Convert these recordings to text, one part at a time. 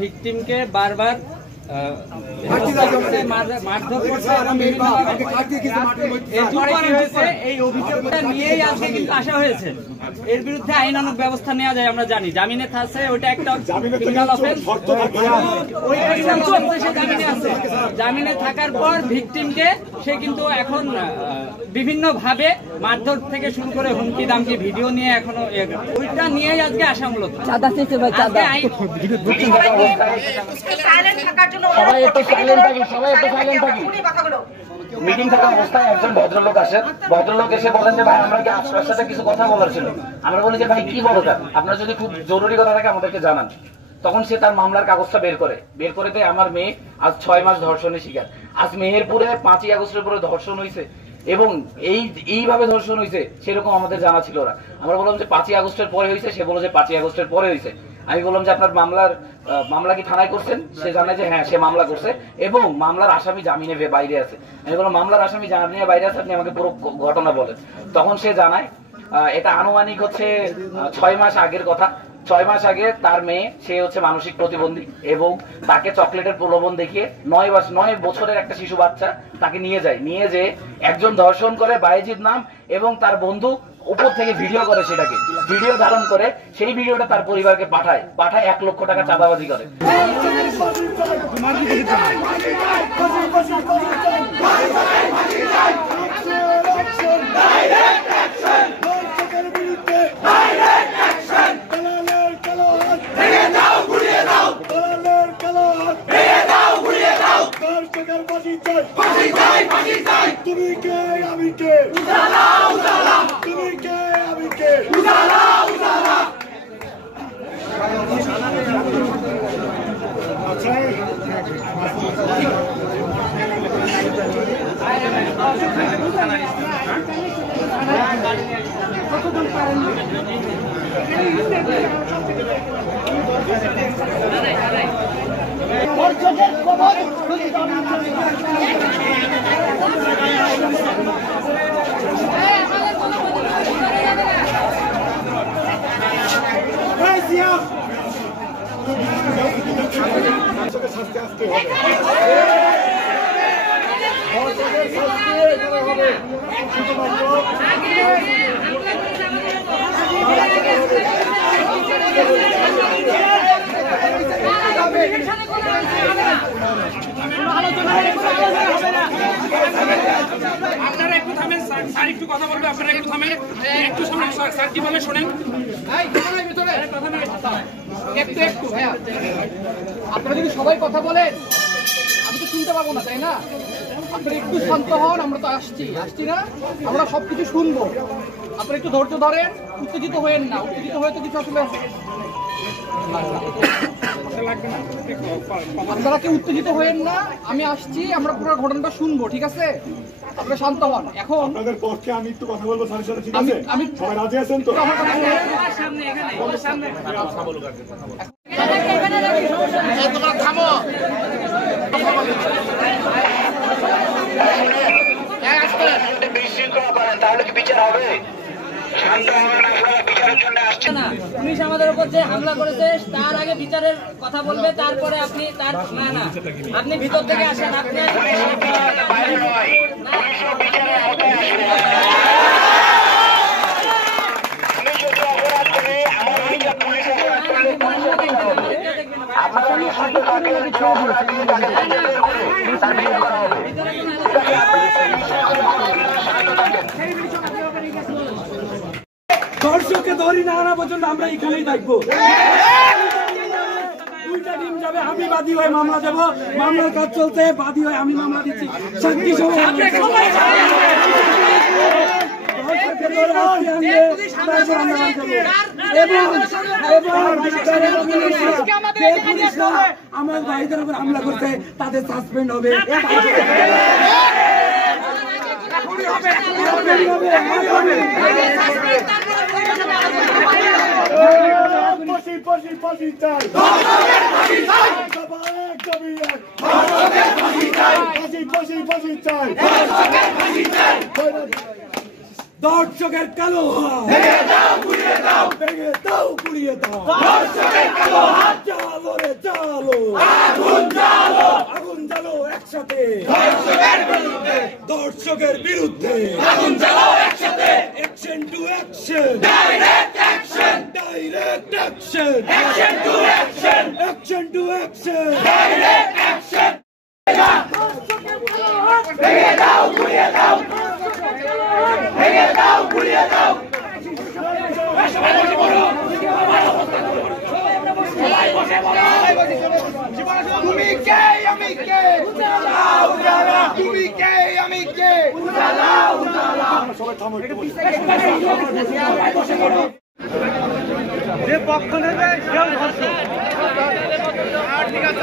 ভিকটিমকে বারবার মারধর করছে এবং এই অভিযোগটা নিয়েই আজকে কিন্তু আসা হয়েছে। এর বিরুদ্ধে আইনানুগ ব্যবস্থা নেওয়া যায় আমরা জানি। জামিনে থাকছে ওইটা একটা ক্রিমিনাল অফেন্স, জামিনে আছে। জামিনে থাকার পর ভিকটিমকে সে কিন্তু এখন বিভিন্ন ভাবে মারধর থেকে শুরু করে হুমকি দামকি ভিডিও নিয়ে এখনো ওইটা নিয়েই আজকে আসা মূলত। মিটিং থাকা অবস্থায় একজন ভদ্রলোক আসেন, ভদ্রলোক এসে বলেন যে ভাই আমরা কি আপনার সাথে কিছু কথা বলার ছিল। আমরা বলি যে ভাই কি বলো, আপনার যদি খুব জরুরি কথা থাকে আমাদেরকে জানান। তখন সে তার মামলার কাগজটা বের করে দেয়। আমার মেয়ে আজ 6 মাস ধর্ষণের শিকার। আজ মেহেরপুরে 5ই আগস্টের পরে ধর্ষণ হয়েছে এবং এইভাবে ধর্ষণ হয়েছে সেরকম আমাদের জানা ছিল না। আমরা বললাম যে 5ই আগস্টের পরে হয়েছে, সে বলল যে 5ই আগস্টের পরে হয়েছে। আমি বললাম যে আপনার মামলা কি থানায় করছেন? সে জানায় যে হ্যাঁ সে মামলা করছে এবং মামলার আসামি জামিনে বাইরে আছে। আমি বললাম মামলার আসামি জামিনে বাইরে আছে, আপনি আমাকে পুরো ঘটনা বলেন। তখন সে জানায় এটা আনুমানিক হচ্ছে 6 মাস আগের কথা। 6 মাস আগে তার মেয়ে, সে হচ্ছে মানসিক প্রতিবন্ধী এবং তাকে চকলেটের প্রলোভন দেখিয়ে 9 বছরের একটা শিশু বাচ্চা তাকে নিয়ে যে একজন ধর্ষণ করে, বায়েজিদ নাম, এবং তার বন্ধু উপর থেকে ভিডিও করে, সেটাকে ভিডিও ধারণ করে সেই ভিডিওটা তার পরিবারকে পাঠায় 1 লক্ষ টাকা চাঁদাবাজি করে। তুমি কে আমি কে, উজালা উজালা, তুমি কে আমি কে, উজালা উজালা। আপনারা একটু থামেন, স্যার একটু কথা বলবে। আপনারা একটু থামেন, একটু শুনেন স্যার কি বলে শোনেন। একটু ভাইয়া, আপনারা যদি সবাই কথা বলেন আমি তো শুনতে পাবো না, তাই না? আপনারা একটু শান্ত হন, আমরা তো আসছি না, আমরা সবকিছু শুনবো। আপনারা একটু ধৈর্য ধরেন, উত্তেজিত হয়েন না। উত্তেজিত হয়ে তো কিছু আসলে আপনারা কেউ উত্তেজিত হয়েন না, আমি আসছি, আমরা পুরো ঘটনাটা শুনবো, ঠিক আছে? আপনারা শান্ত হন। এখন আপনাদের পক্ষে আমি একটু কথা বলবো স্যারের সাথে, ঠিক আছে? আমি সবাই রাজি আছেন তো? তোমরা থামো, তাহলে কি বিচার হবে? পুলিশ আমাদের উপর যে হামলা করেছে তার আগে বিচারের কথা বলবে, তারপরে আপনি তার না আপনি ভিতর থেকে আসেন। আপনি দর্শককে ধরি না আনা পর্যন্ত আমরা এখানেই থাকবো। দুইটা টিম যাবে, আমি বাদী হয়ে মামলা দেব, মামলার কাজ চলছে, বাদী হয়ে আমি মামলা দিচ্ছি, সাক্ষী সহ আমার ভাইদের উপর হামলা করছে তাদের সাসপেন্ড হবে। দর্শকের কালো হাত ভেঙে দাও গুড়িয়ে দাও, ভেঙে দাও গুড়িয়ে দাও, দর্শকের কালো হাত জ্বালো রে জ্বালো, আগুন জ্বালো, আগুন জ্বালো একসাথে দর্শকের বিরুদ্ধে, দর্শকের বিরুদ্ধে আগুন জ্বালো একসাথে, action to action, direct action, direct action, action to action, action to action, direct action, ভেঙে দাও গুড়িয়ে দাও, ভেঙে দাও গুড়িয়ে দাও, তুমি কে আমি কে, তুমি কে আমি কে, যে পক্ষ নেবে ঠিক আছে।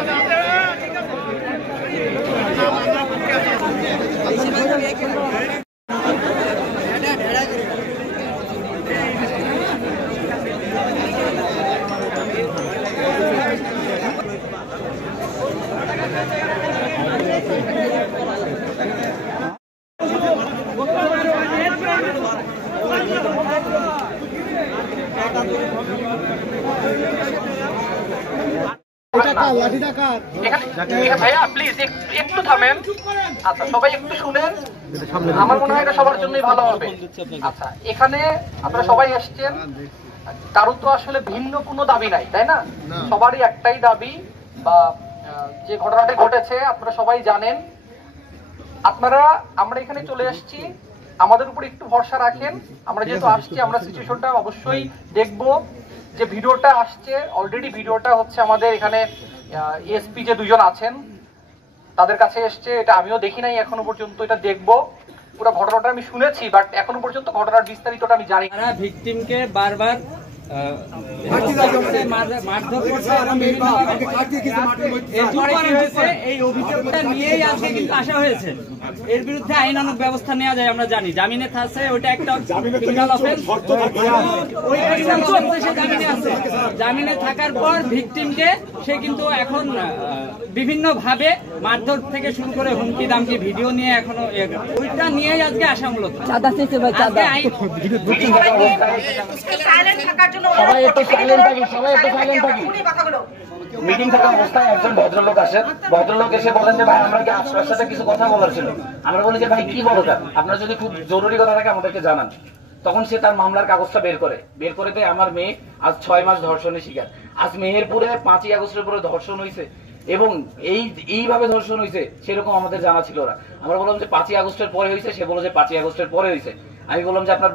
ভাইয়া প্লিজ একটু থামেন। আচ্ছা সবাই একটু শুনেন, আমার মনে হয় এটা সবার জন্যই ভালো হবে। আচ্ছা এখানে আপনারা সবাই এসছেন, কারো তো আসলে ভিন্ন কোনো দাবি নাই, তাই না? সবারই একটাই দাবি, বা যে ঘটনাটা ঘটেছে আপনারা সবাই জানেন। আমরা এখানে চলে এসেছি, আমাদের উপর একটু ভরসা রাখেন। আমরা যেহেতু আসছি, আমরা সিচুয়েশনটা অবশ্যই দেখব। যে ভিডিওটা আসছে, অলরেডি ভিডিওটা হচ্ছে আমাদের এখানে এসপি যে দুজন আছেন তাদের কাছে এসছে, এটা আমিও দেখি নাই এখনো পর্যন্ত, এটা দেখবো। পুরো ঘটনাটা আমি শুনেছি, বাট এখনো পর্যন্ত ঘটনার বিস্তারিতটা আমি জানি। তারা ভিকটিমকে বারবার মারধর করছে, এই অভিযোগটা নিয়েই আজকে কিন্তু আসা হয়েছে। এর বিরুদ্ধে আইনানুগ ব্যবস্থা নেওয়া যায় আমরা জানি। জামিনে থাকছে, ওইটা একটা ক্রিমিনাল অফেন্স, ওই ক্রিমিনাল অফেন্সে জামিনে আছে। জামিনে থাকার পর ভিকটিমকে সে কিন্তু এখন বিভিন্ন ভাবে মারধর থেকে শুরু করে হুমকি দামকি ভিডিও নিয়ে এখনো ওইটা নিয়েই আজকে আসা মূলত। সবাই একটু সাইলেন্ট থাকি, সবাই একটু সাইলেন্ট থাকি। মিটিং থাকা অবস্থায় একজন ভদ্রলোক আসেন, ভদ্রলোক এসে বলেন যে ভাই আমরা কি আপনার সাথে কিছু কথা বলার ছিল। আমরা বলি যে ভাই কি বলো, আপনার যদি খুব জরুরি কথা থাকে আমাদেরকে জানান। তখন সে তার মামলার কাগজটা বের করে দেয়। আমার মেয়ে আজ 6 মাস ধর্ষণের শিকার। আজ মেহেরপুরে 5ই আগস্টের পরে ধর্ষণ হয়েছে, এবং এইভাবে ধর্ষণ হয়েছে সেরকম আমাদের জানা ছিল না। আমরা বললাম যে 5ই আগস্টের পরে হয়েছে, সে বলল যে 5ই আগস্টের পরে হয়েছে। আমি বললাম যে আপনার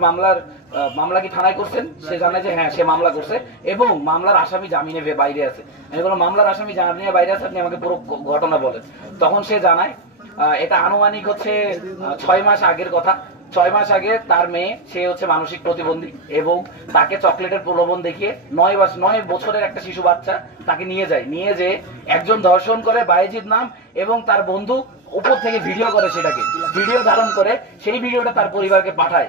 মামলা কি থানায় করছেন? সে জানায় যে হ্যাঁ সে মামলা করছে, এবং মামলার আসামি জামিনে বাইরে আছে। আমি বললাম মামলার আসামি জামিনে বাইরে আছে, আপনি আমাকে পুরো ঘটনা বলেন। তখন সে জানায় এটা আনুমানিক হচ্ছে 6 মাস আগের কথা। 6 মাস আগে তার মেয়ে, সে হচ্ছে মানসিক প্রতিবন্ধী, এবং তাকে চকলেটের প্রলোভন দেখিয়ে 9 বছরের একটা শিশু বাচ্চা তাকে নিয়ে যে একজন ধর্ষণ করে, বায়েজিদ নাম, এবং তার বন্ধু উপর থেকে ভিডিও করে, সেটাকে ভিডিও ধারণ করে সেই ভিডিওটা তার পরিবারকে পাঠায়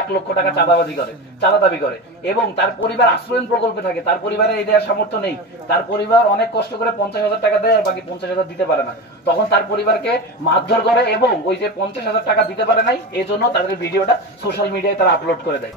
1 লক্ষ টাকা চাঁদা দাবি করে, এবং তার পরিবার আশ্রয়ণ প্রকল্পে থাকে। তার পরিবারে এই দেওয়ার সামর্থ্য নেই। তার পরিবার অনেক কষ্ট করে 50,000 টাকা দেয়, আর বাকি 50,000 দিতে পারে না। তখন তার পরিবারকে মারধর করে, এবং ওই যে 50,000 টাকা দিতে পারে নাই, এজন্য তাদের ভিডিওটা সোশ্যাল মিডিয়ায় তারা আপলোড করে দেয়।